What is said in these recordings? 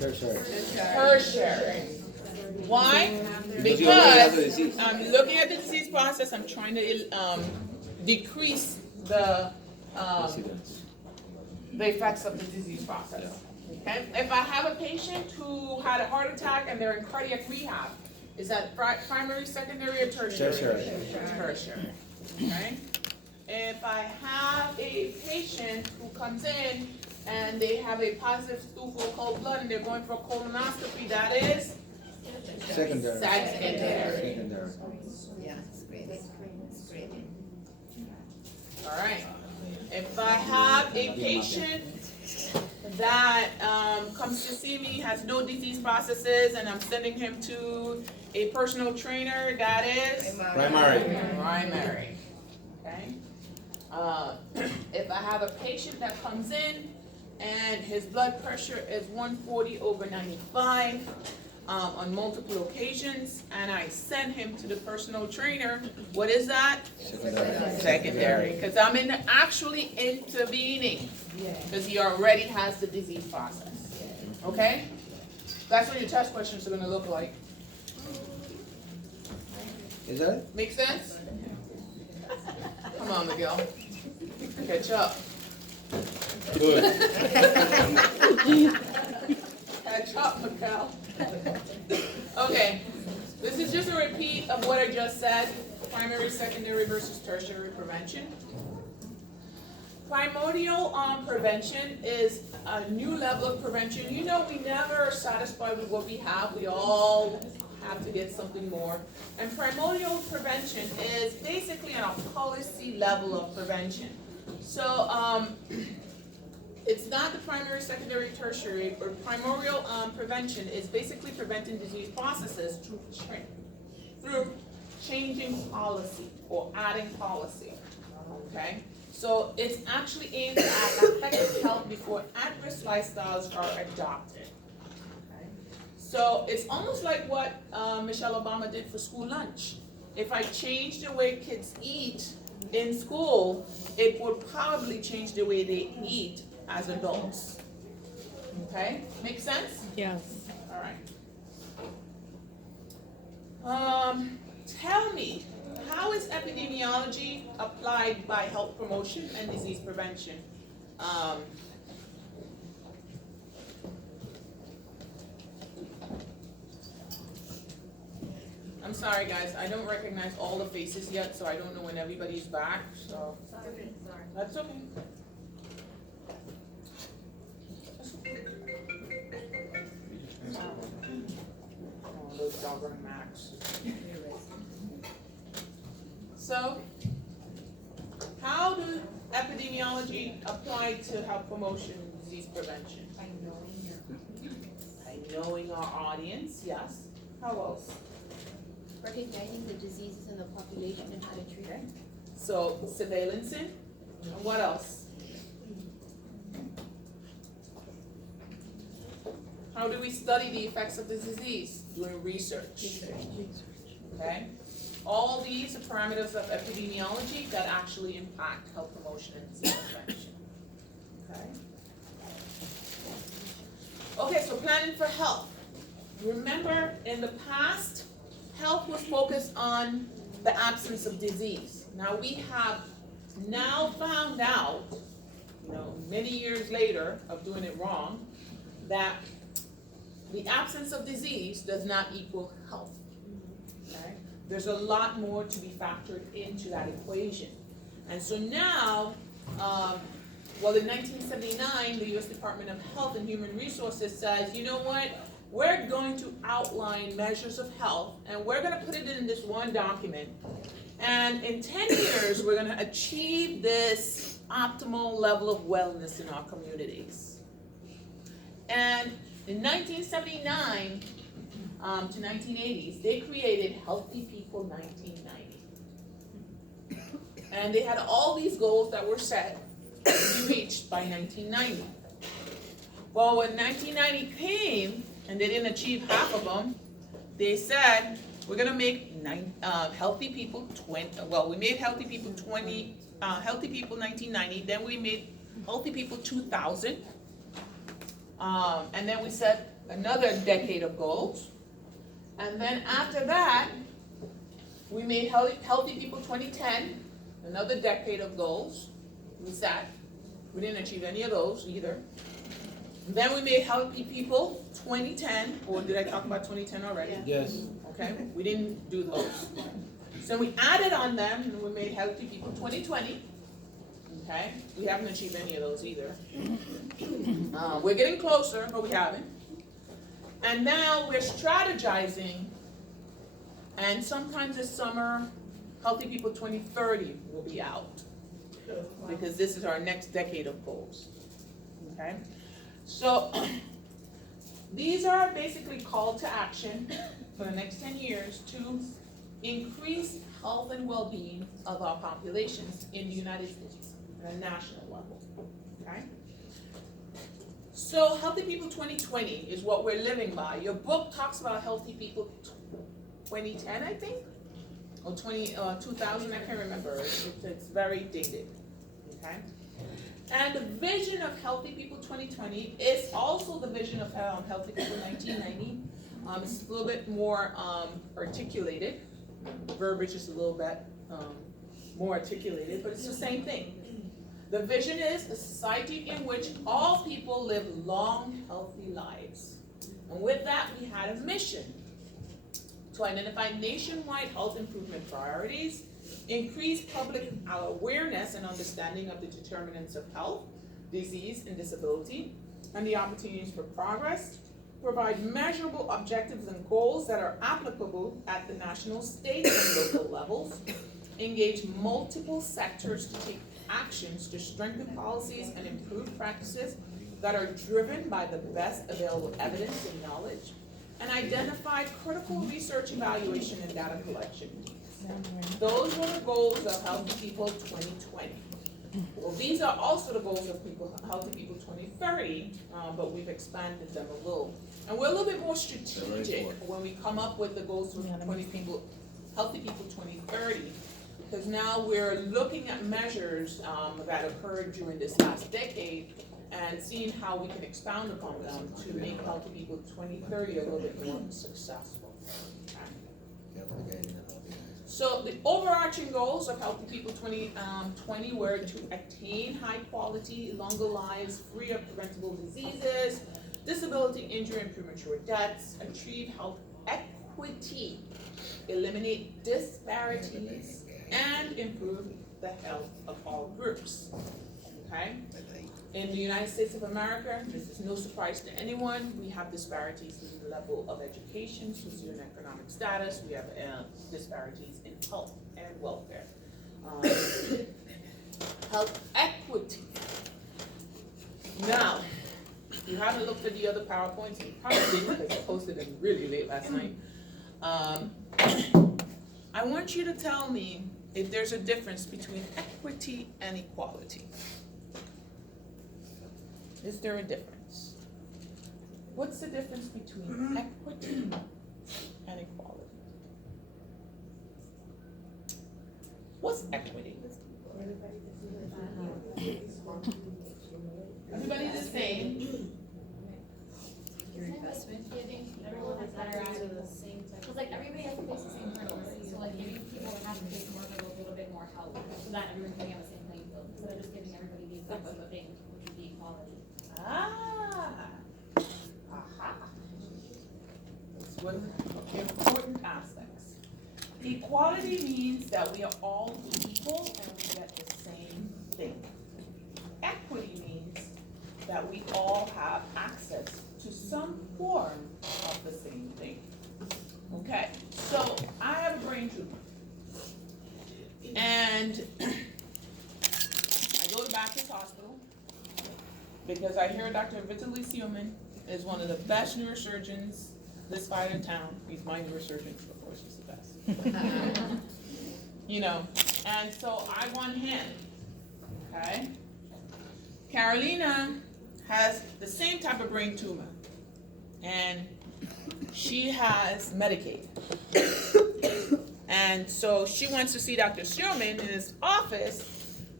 tertiary. Why? Because you already have the Because disease. I'm looking at the disease process, I'm trying to decrease the effects of the disease process. Okay? If I have a patient who had a heart attack and they're in cardiac rehab, is that primary, secondary, or tertiary? Tertiary. Okay? If I have a patient who comes in and they have a positive stool for cold blood and they're going for a colonoscopy, that is Secondary. secondary. Yeah, screening. All right. If I have a patient that comes to see me, has no disease processes, and I'm sending him to a personal trainer, that is primary. Okay. If I have a patient that comes in and his blood pressure is 140/95 on multiple occasions, and I send him to the personal trainer, what is that? Secondary. Because I'm actually intervening because he already has the disease process. Okay? That's what your test questions are going to look like. Is that it? Make sense? Come on, Miguel. Catch up. Good. Catch up, Miguel. Okay, this is just a repeat of what I just said, primary, secondary versus tertiary prevention. Primordial prevention is a new level of prevention. You know, we never are satisfied with what we have. We all have to get something more. And primordial prevention is basically on a policy level of prevention. So it's not the primary, secondary, tertiary, or primordial prevention is basically preventing disease processes through changing policy or adding policy. Okay? So it's actually aimed at effective health before at-risk lifestyles are adopted. Okay? So it's almost like what Michelle Obama did for school lunch. If I change the way kids eat in school, it would probably change the way they eat as adults. Okay? Make sense? Yes. All right. Tell me, how is epidemiology applied by health promotion and disease prevention? I'm sorry, guys. I don't recognize all the faces yet, so I don't know when everybody's back. So that's okay. Oh, those doggone Macs. So, how do epidemiology apply to health promotion and disease prevention? By knowing our audience, yes. How else? Recognizing the diseases in the population and how to treat it. So, surveillancing. And what else? How do we study the effects of the disease? Doing research. Okay? All these are parameters of epidemiology that actually impact health promotion and disease prevention. Okay? Okay, so planning for health. Remember, in the past, health was focused on the absence of disease. Now we have now found out, many years later of doing it wrong, that the absence of disease does not equal health. Okay? There's a lot more to be factored into that equation. And so now, in 1979, the U.S. Department of Health and Human Resources says, you know what? We're going to outline measures of health, and we're going to put it in this one document. And in 10 years, we're going to achieve this optimal level of wellness in our communities. And in 1979 to 1980s, they created Healthy People 1990. And they had all these goals that were set to be reached by 1990. Well, when 1990 came, and they didn't achieve half of them, they said, we're going to make Healthy People 20, we made Healthy People 1990, then we made Healthy People 2000, and then we said, another decade of goals. And then after that, we made Healthy People 2010, another decade of goals. We sat, we didn't achieve any of those either. And then we made Healthy People 2010, or did I talk about 2010 already? Yes. Okay, we didn't do those. So we added on them and we made Healthy People 2020. Okay, we haven't achieved any of those either. We're getting closer, but we haven't. And now we're strategizing, and sometimes this summer, Healthy People 2030 will be out, because this is our next decade of goals. Okay, so these are basically call to action for the next 10 years to increase health and well-being of our populations in the United States at a national level. Okay? So Healthy People 2020 is what we're living by. Your book talks about Healthy People 2010, I think, or 2000, I can't remember. It's very dated. Okay? And the vision of Healthy People 2020 is also the vision of Healthy People 1990. It's a little bit more articulated. The verbiage is a little bit more articulated, but it's the same thing. The vision is a society in which all people live long, healthy lives. And with that, we had a mission to identify nationwide health improvement priorities, increase public awareness and understanding of the determinants of health, disease, and disability, and the opportunities for progress, provide measurable objectives and goals that are applicable at the national, state, and local levels, engage multiple sectors to take actions to strengthen policies and improve practices that are driven by the best available evidence and knowledge, and identify critical research evaluation and data collection. Those were the goals of Healthy People 2020. Well, these are also the goals of Healthy People 2030, but we've expanded them a little. And we're a little bit more strategic when we come up with the goals for Healthy People 2030, because now we're looking at measures that occurred during this last decade and seeing how we can expound upon them to make Healthy People 2030 a little bit more successful. Okay. So the overarching goals of Healthy People 2020 were to attain high quality, longer lives, free of preventable diseases, disability, injury, and premature deaths, achieve health equity, eliminate disparities, and improve the health of all groups. Okay? In the United States of America, this is no surprise to anyone, we have disparities in the level of education, socioeconomic status, we have disparities in health and welfare. Health equity. Now, if you haven't looked at the other PowerPoints, you probably did because I posted them really late last night. I want you to tell me if there's a difference between equity and equality. Is there a difference? What's the difference between equity and equality? What's equity? Everybody the same. Investment giving, everyone has better access to the same type. Because like everybody has to face the same hurdles, so like giving people that have to face more hurdles a little bit more help, so that everyone can be on the same playing field, instead of just giving everybody the exact same thing, which would be equality. That's one of the important aspects. Equality means that we are all equal and we get the same thing. Equity means that we all have access to some form of the same thing. Okay, so I have a brain tumor. And I go to Baptist Hospital because I hear Dr. Vitaly Seelman is one of the best neurosurgeons this side of town. He's my neurosurgeon, of course, he's the best. You know, and so I want him, okay? Carolina has the same type of brain tumor, and she has Medicaid. And so she wants to see Dr. Seelman in his office,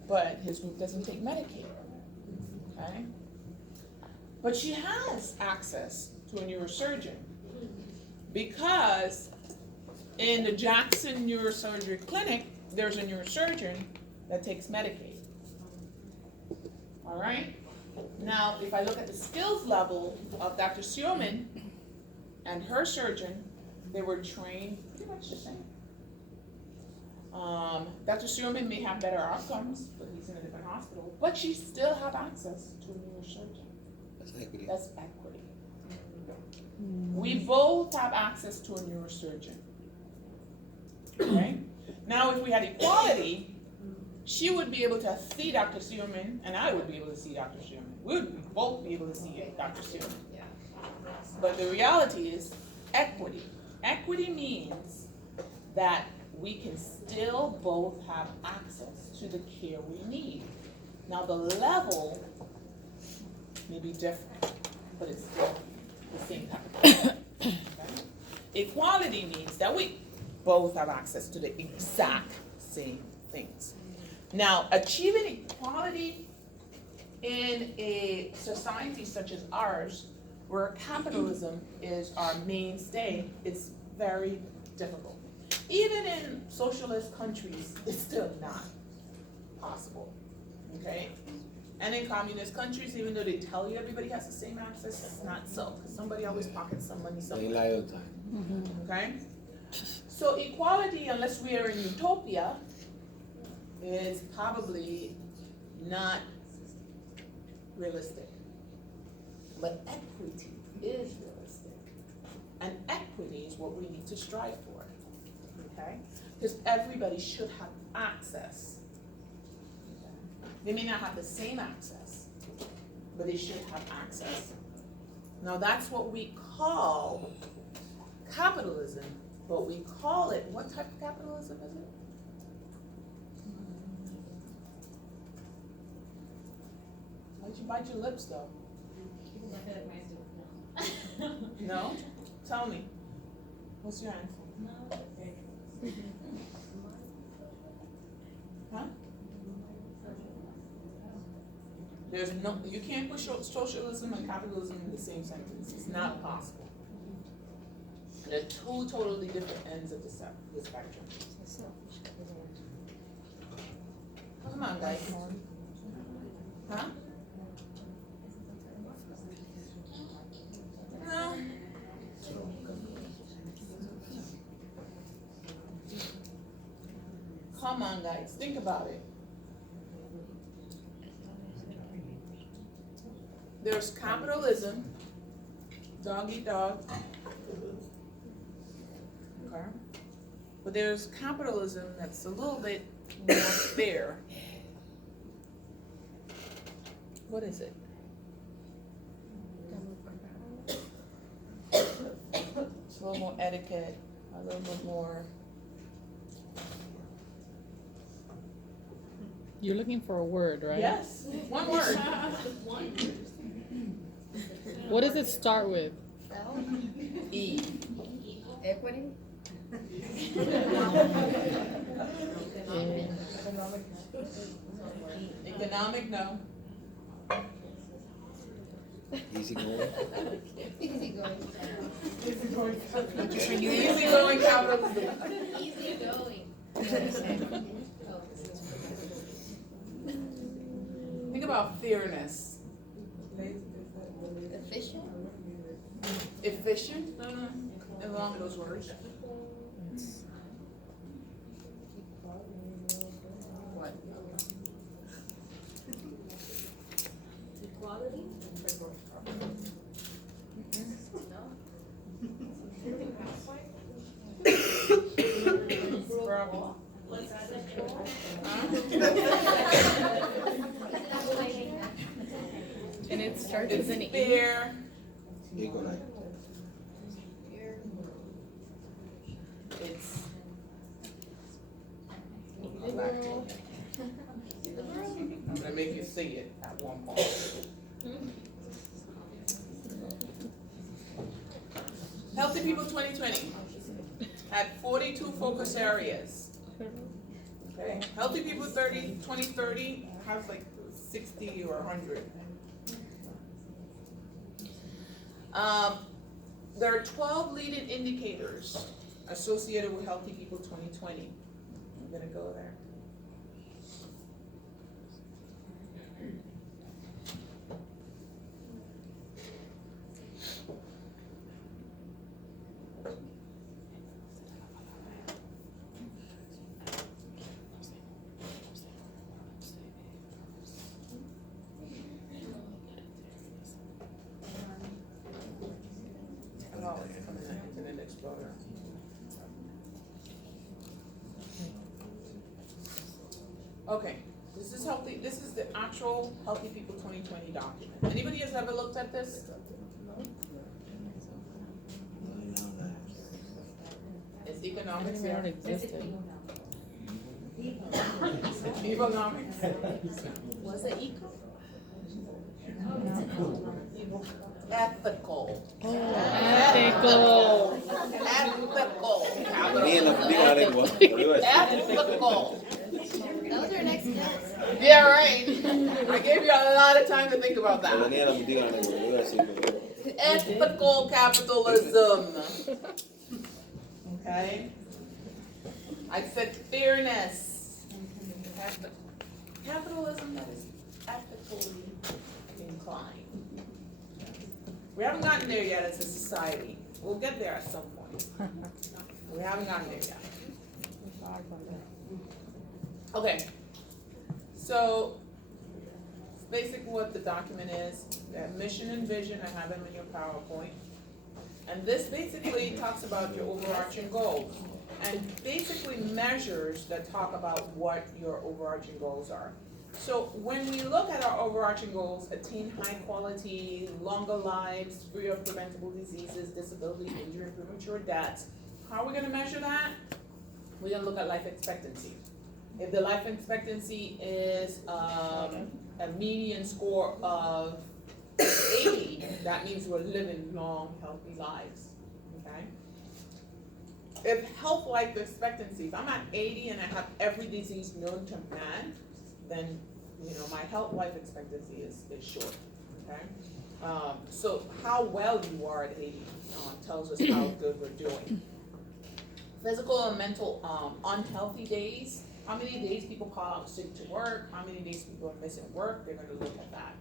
but his group doesn't take Medicaid, okay? But she has access to a neurosurgeon. Because in the Jackson Neurosurgery Clinic, there's a neurosurgeon that takes Medicaid. All right? Now, if I look at the skills level of Dr. Seelman and her surgeon, they were trained pretty much the same. Dr. Seelman may have better outcomes, but he's in a different hospital, but she still have access to a neurosurgeon. That's equity. That's equity. We both have access to a neurosurgeon. Okay? Now, if we had equality, she would be able to see Dr. Seelman, and I would be able to see Dr. Seelman. We would both be able to see Dr. Seelman. But the reality is equity. Equity means that we can still both have access to the care we need. Now, the level may be different, but it's still the same type of care. Okay? Equality means that we both have access to the exact same things. Now, achieving equality in a society such as ours, where capitalism is our mainstay, it's very difficult. Even in socialist countries, it's still not possible, okay? And in communist countries, even though they tell you everybody has the same access, it's not so, because somebody always pockets some money They somewhere, lie all the time. okay? So equality, unless we are in utopia, is probably not realistic. But equity is realistic. And equity is what we need to strive for, okay? Because everybody should have access. They may not have the same access, but they should have access. Now that's what we call capitalism, but we call it, what type of capitalism is it? Why'd you bite your lips though? No? Tell me. What's your answer? Huh? There's no, you can't put socialism and capitalism in the same sentence. It's not possible. They're two totally different ends of the spectrum. Come on, guys. Huh? No. Come on, guys. Think about it. There's capitalism, dog eat dog. Okay. But there's capitalism that's a little bit more fair. What is it? It's a little more etiquette, a little bit more. You're looking for a word, right? Yes, one word. What does it start with? E. Equity? Economic, no. Easy going. Easy going. Easy going capitalism. Easy going. Think about fairness. Efficient? Efficient? No. Along those words. What? Equality? Bravo. And it starts It's with an E. fair. Equalize. It's Liberal. I'm gonna make you say it at one point. Healthy People 2020 had 42 focus areas. Okay, Healthy People 2030 has like 60 or 100. there are 12 leading indicators associated with Healthy People 2020. I'm gonna go there. Oh, Internet Explorer. Okay, this is healthy, this is the actual Healthy People 2020 document. Anybody has ever looked at this? It's economics It here. existed. Economics. Was it eco? Ethical. Ethical. Ethical. Venía la película de lengua, pero iba a decir. Ethical. That was our next guest. Yeah, right. I gave you a lot of time to think about Pero that. venía la película de lengua, pero iba a decir. Pero... Ethical capitalism. Okay? I said fairness. Capitalism that is ethically inclined. We haven't gotten there yet as a society. We'll get there at some point. We haven't gotten there yet. Okay. So, basically what the document is, that mission and vision, I have them in your PowerPoint. And this basically talks about your overarching goals. And basically measures that talk about what your overarching goals are. So when we look at our overarching goals, attain high quality, longer lives, free of preventable diseases, disability, injury, and premature deaths, how are we gonna measure that? We're gonna look at life expectancy. If the life expectancy is a median score of 80, that means we're living long, healthy lives, okay? If health life expectancy, if I'm at 80 and I have every disease known to man, then, you know, my health life expectancy is short, okay? So how well you are at 80 tells us how good we're doing. Physical and mental unhealthy days, how many days people call out sick to work, how many days people are missing work, they're gonna look at that.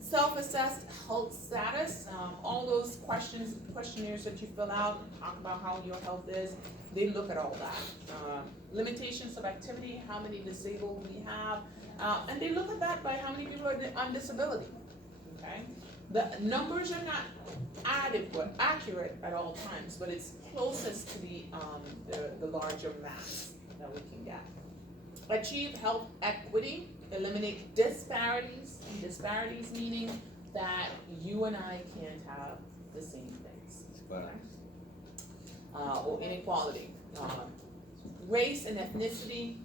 Self-assessed health status, all those questionnaires that you fill out, talk about how your health is, they look at all that. Limitations of activity, how many disabled we have, and they look at that by how many people are on disability, okay? The numbers are not accurate at all times, but it's closest to the larger mass that we can get. Achieve health equity, eliminate disparities. Disparities meaning that you and I can't have the same things. Okay? Or inequality. Race and ethnicity,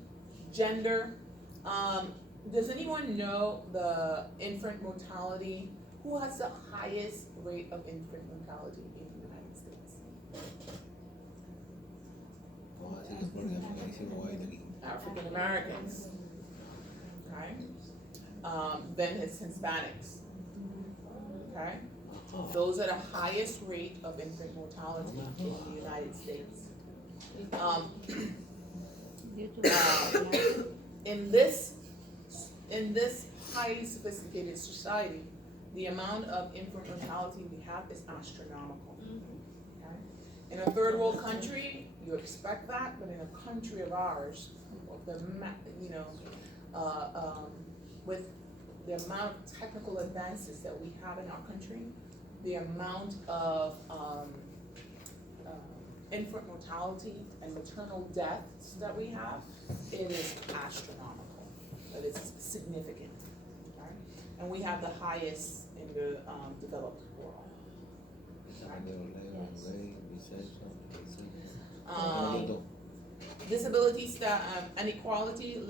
gender. Does anyone know the infant mortality? Who has the highest rate of infant mortality in the United States? Vamos a decir que es porque me hicimos ahí de aquí. African Americans. Okay? Then it's Hispanics. Okay? Those are the highest rate of infant mortality in the United States. In this highly sophisticated society, the amount of infant mortality we have is astronomical. Okay? In a third world country, you expect that, but in a country of ours, with the amount of technical advances that we have in our country, the amount of infant mortality and maternal deaths that we have, it is astronomical. It is significant. Okay? And we have the highest in the developed world. Disability inequality,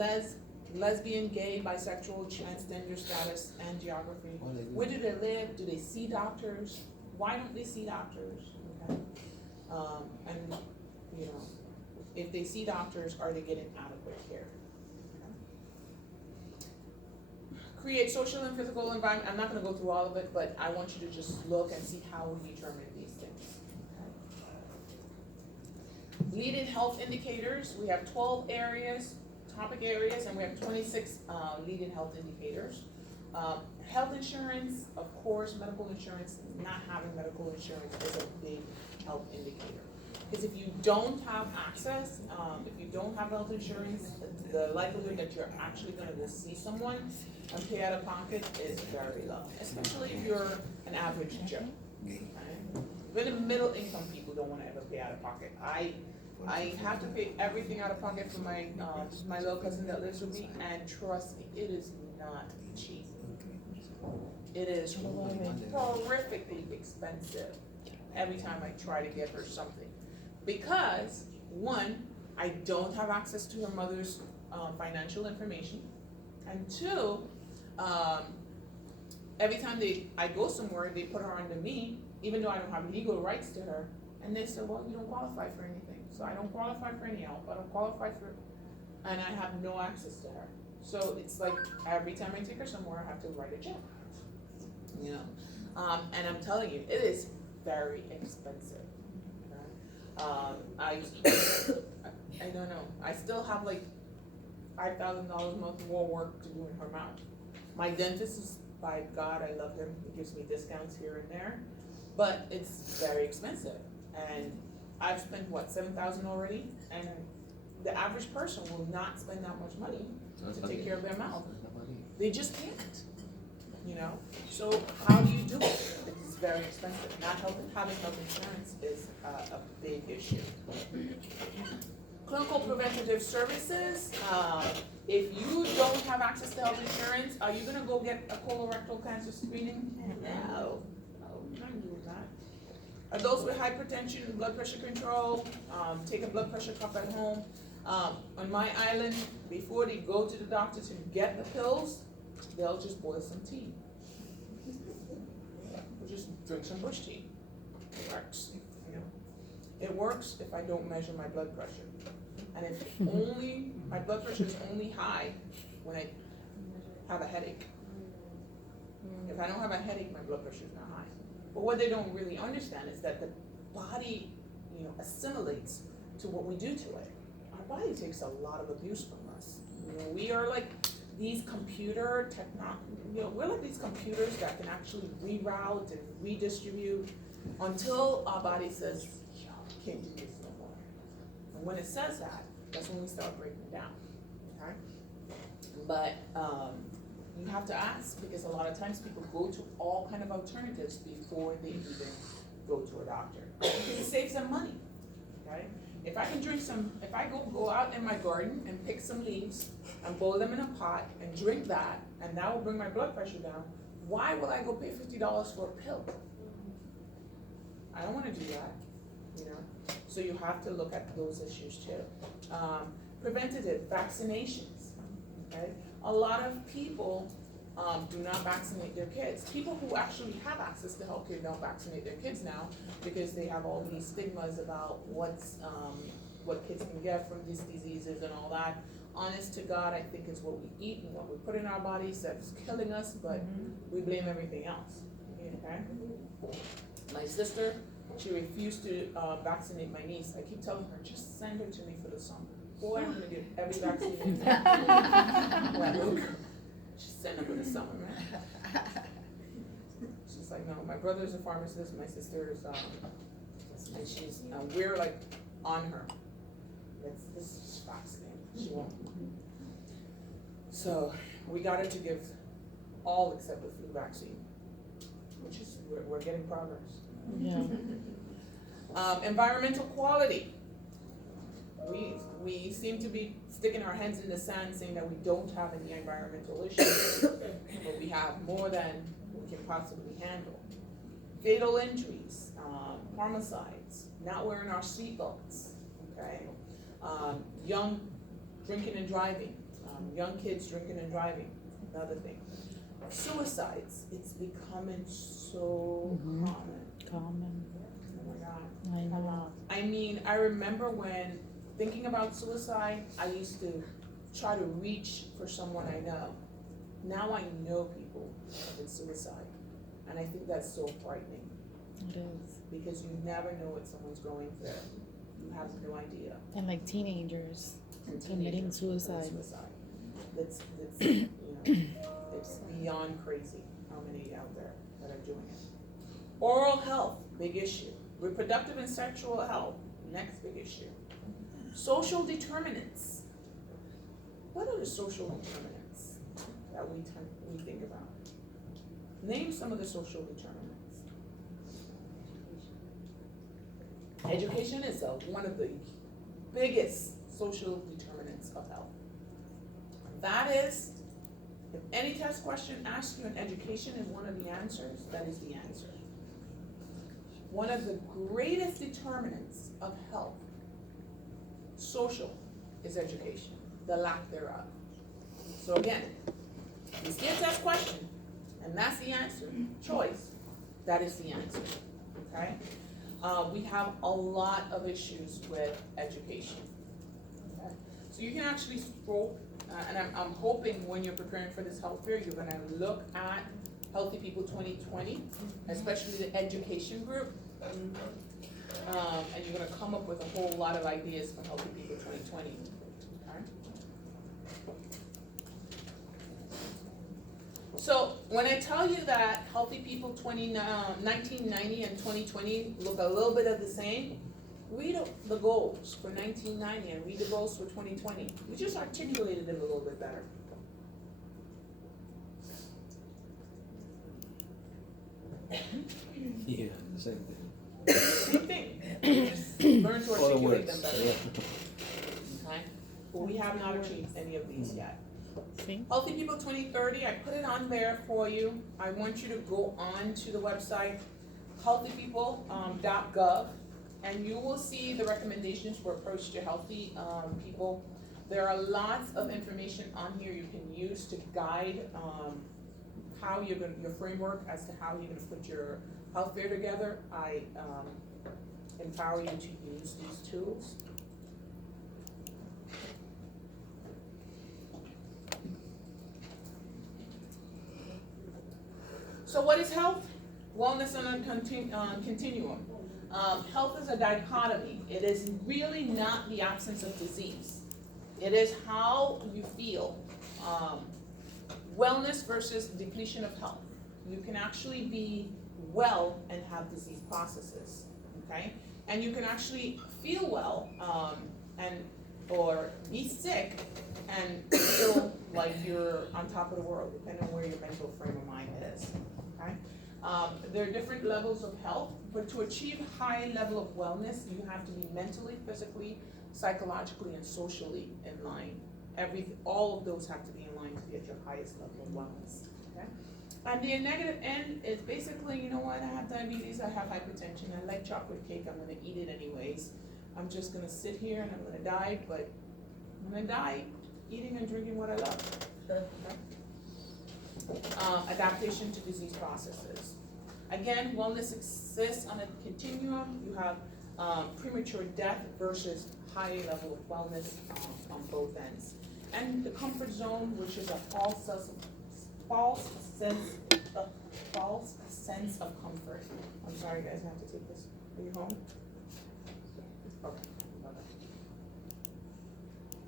lesbian, gay, bisexual, transgender status, and geography. Where do they live? Do they see doctors? Why don't they see doctors? Okay. And, you know, if they see doctors, are they getting adequate care? Okay. Create social and physical environment. I'm not gonna go through all of it, but I want you to just look and see how we determine these things. leading health indicators, we have 12 areas, topic areas, and we have 26 leading health indicators. Health insurance, of course, medical insurance, not having medical insurance is a big health indicator. Because if you don't have access, if you don't have health insurance, the likelihood that you're actually gonna go see someone and pay out of pocket is very low, especially if you're an average Joe. Right? Even the middle income people don't wanna ever pay out of pocket. I have to pay everything out of pocket for my, my little cousin that lives with me, and trust me, it is not cheap. It is horrifically expensive every time I try to get her something. Because, one, I don't have access to her mother's financial information, and two, every time I go somewhere, they put her under me, even though I don't have legal rights to her, and they say, well, you don't qualify for anything. So I don't qualify for any help, I don't qualify for, and I have no access to her. So it's like, every time I take her somewhere, I have to write a check. You know, and I'm telling you, it is very expensive. I don't know, I still have like $5,000 more work to do in her mouth. My dentist is, by God, I love him, he gives me discounts here and there, but it's very expensive. And I've spent, what, $7,000 already? And the average person will not spend that much money to take care of their mouth. They just can't, you know? So how do you do it? It's very expensive. Having health insurance is a big issue. Clinical preventative services, if you don't have access to health insurance, are you gonna go get a colorectal cancer screening? No, you're not doing that. Adults with hypertension, blood pressure control, take a blood pressure cuff at home. On my island, before they go to the doctor to get the pills, they'll just boil some tea. Or just drink some bush tea. It works, you know. It works if I don't measure my blood pressure. And if only, my blood pressure is only high when I have a headache. If I don't have a headache, my blood pressure is not high. But what they don't really understand is that the body, you know, assimilates to what we do to it. Our body takes a lot of abuse from us. You know, we are like these computer you know, we're like these computers that can actually reroute and redistribute until our body says, yeah, I can't do this no more. And when it says that, that's when we start breaking down, okay? But you have to ask, because a lot of times people go to all kind of alternatives before they even go to a doctor. Because it saves them money, okay? If I can if I go out in my garden and pick some leaves and boil them in a pot and drink that, and that will bring my blood pressure down, why will I go pay $50 for a pill? I don't wanna do that, you know? So you have to look at those issues too. Preventative vaccinations, okay? A lot of people do not vaccinate their kids. People who actually have access to healthcare don't vaccinate their kids now because they have all these stigmas about what kids can get from these diseases and all that. Honest to God, I think it's what we eat and what we put in our bodies that's killing us, but we blame everything else, okay? My sister, she refused to vaccinate my niece. I keep telling her, just send her to me for the summer. Boy, I'm gonna give every vaccine. Well, just send her for the summer, man. She's like, no, my brother's a pharmacist, my sister is, and she's, we're like on her. This is fascinating. She won't. So we got her to give all except the flu vaccine, which is, we're getting progress. Yeah. Environmental quality. We seem to be sticking our heads in the sand saying that we don't have any environmental issues, but we have more than we can possibly handle. Fatal injuries, homicides, not wearing our seatbelts, okay? Young drinking and driving, young kids drinking and driving, another thing. Suicides, it's becoming so common. Oh my God. I know. I mean, I remember when thinking about suicide, I used to try to reach for someone I know. Now I know people with suicide, and I think that's so frightening. It is. Because you never know what someone's going through. You have no idea. And like teenagers And committing teenagers commit suicide. That's, you know, it's beyond crazy how many out there that are doing it. Oral health, big issue. Reproductive and sexual health, next big issue. Social determinants. What are the social determinants that we think about? Name some of the social determinants. Education is one of the biggest social determinants of health. That is, if any test question asks you in education and one of the answers, that is the answer. One of the greatest determinants of health, social, is education, the lack thereof. So again, you see a test question, and that's the answer, choice, that is the answer, okay? We have a lot of issues with education, okay? So you can actually scroll, and I'm hoping when you're preparing for this health fair, you're gonna look at Healthy People 2020, especially the education group. And you're gonna come up with a whole lot of ideas for Healthy People 2020, okay? So when I tell you that Healthy People 1990 and 2020 look a little bit of the same, read the goals for 1990 and read the goals for 2020. We just articulated them a little bit better. Yeah, the same thing. Same thing. Just learn to Other articulate them words, better, yeah. okay? But we have not achieved any of these yet. See? Healthy People 2030, I put it on there for you. I want you to go on to the website, healthypeople.gov, and you will see the recommendations for approach to healthy people. There are lots of information on here you can use to guide how you're gonna, your framework as to how you're gonna put your health fair together. I empower you to use these tools. So what is health? Wellness on a continuum. Health is a dichotomy. It is really not the absence of disease. It is how you feel. Wellness versus depletion of health. You can actually be well and have disease processes, okay? And you can actually feel well or be sick and feel like you're on top of the world, depending on where your mental frame of mind is, okay? There are different levels of health, but to achieve a high level of wellness, you have to be mentally, physically, psychologically, and socially in line. All of those have to be in line to be at your highest level of wellness, okay? And the negative end is basically, you know what, I have diabetes, I have hypertension, I like chocolate cake, I'm gonna eat it anyways. I'm just gonna sit here and I'm gonna die, but I'm gonna die eating and drinking what I love. Okay? Adaptation to disease processes. Again, wellness exists on a continuum. You have premature death versus high level of wellness on both ends. And the comfort zone, which is a false sense of comfort. I'm sorry, guys, I have to take this. Are you home? Okay.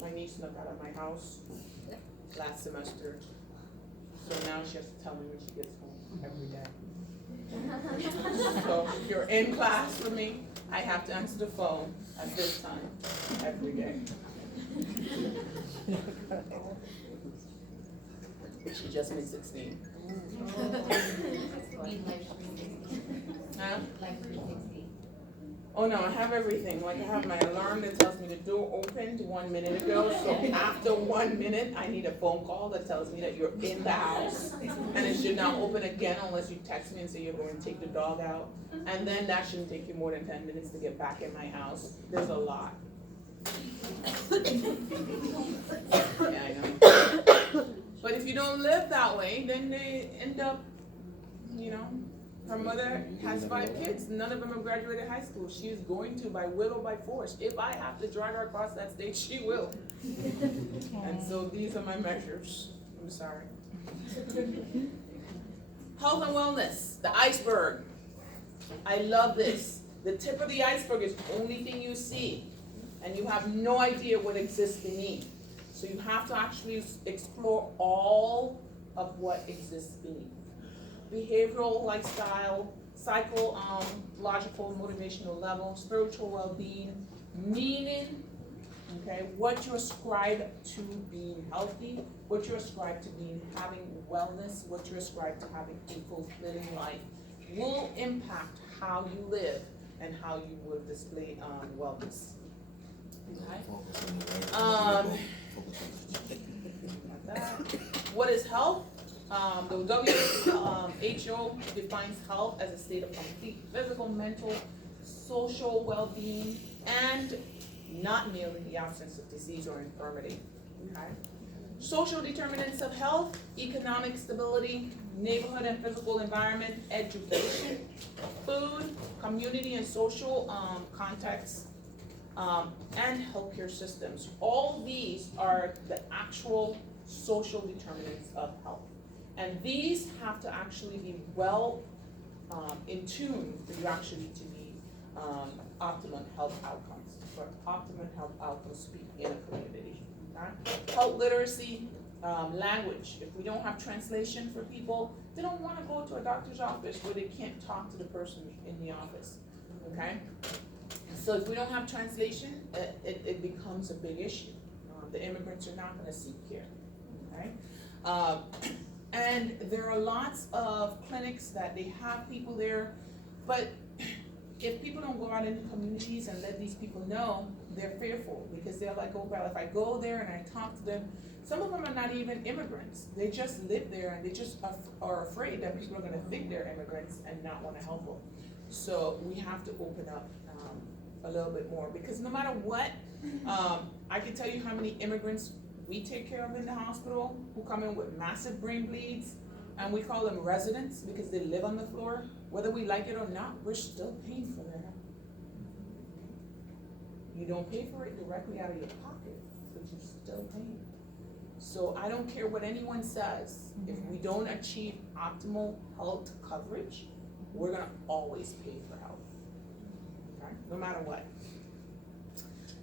My niece snuck out of my house last semester, so now she has to tell me when she gets home every day. So if you're in class with me, I have to answer the phone at this time every day. She just made 16. Huh? Oh no, I have everything. Like I have my alarm that tells me the door opened 1 minute ago. So after 1 minute, I need a phone call that tells me that you're in the house. And it should not open again unless you text me and say you're going to take the dog out. And then that shouldn't take you more than 10 minutes to get back in my house. There's a lot. Yeah, I know. But if you don't live that way, then they end up, you know, her mother has 5 kids. None of them have graduated high school. She is going to by will or by force. If I have to drag her across that stage, she will. And so these are my measures. I'm sorry. Health and wellness, the iceberg. I love this. The tip of the iceberg is the only thing you see, and you have no idea what exists beneath. So you have to actually explore all of what exists beneath. Behavioral, lifestyle, psychological, motivational level, spiritual well-being, meaning, okay, what you ascribe to being healthy, what you ascribe to being having wellness, what you ascribe to having a fulfilling life will impact how you live and how you will display wellness. Okay? What is health? The WHO defines health as a state of complete physical, mental, social well-being, and not merely the absence of disease or infirmity. Okay? Social determinants of health: economic stability, neighborhood and physical environment, education, food, community and social context, and healthcare systems. All these are the actual social determinants of health. And these have to actually be well in tune for you actually to be optimum health outcomes, for optimum health outcomes speak in a community. Okay? Health literacy, language. If we don't have translation for people, they don't want to go to a doctor's office where they can't talk to the person in the office. Okay? So if we don't have translation, it becomes a big issue. The immigrants are not going to seek care. Okay? And there are lots of clinics that they have people there, but if people don't go out into communities and let these people know, they're fearful because they're like, oh, well, if I go there and I talk to them, some of them are not even immigrants. They just live there and they just are afraid that people are going to think they're immigrants and not want to help them. So we have to open up a little bit more, because no matter what, I can tell you how many immigrants we take care of in the hospital who come in with massive brain bleeds, and we call them residents because they live on the floor. Whether we like it or not, we're still paying for their help. You don't pay for it directly out of your pocket, but you're still paying. So I don't care what anyone says, if we don't achieve optimal health coverage, we're gonna always pay for health, okay? No matter what.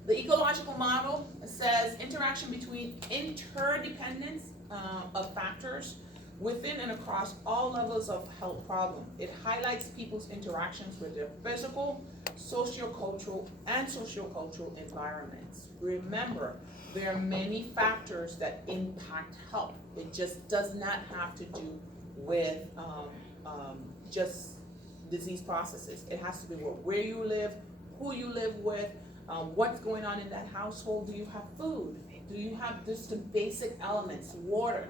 The ecological model says interaction between interdependence of factors within and across all levels of health problem. It highlights people's interactions with their physical, sociocultural, and sociocultural environments. Remember, there are many factors that impact health. It just does not have to do with just disease processes. It has to be with where you live, who you live with, what's going on in that household. Do you have food? Do you have just the basic elements, water?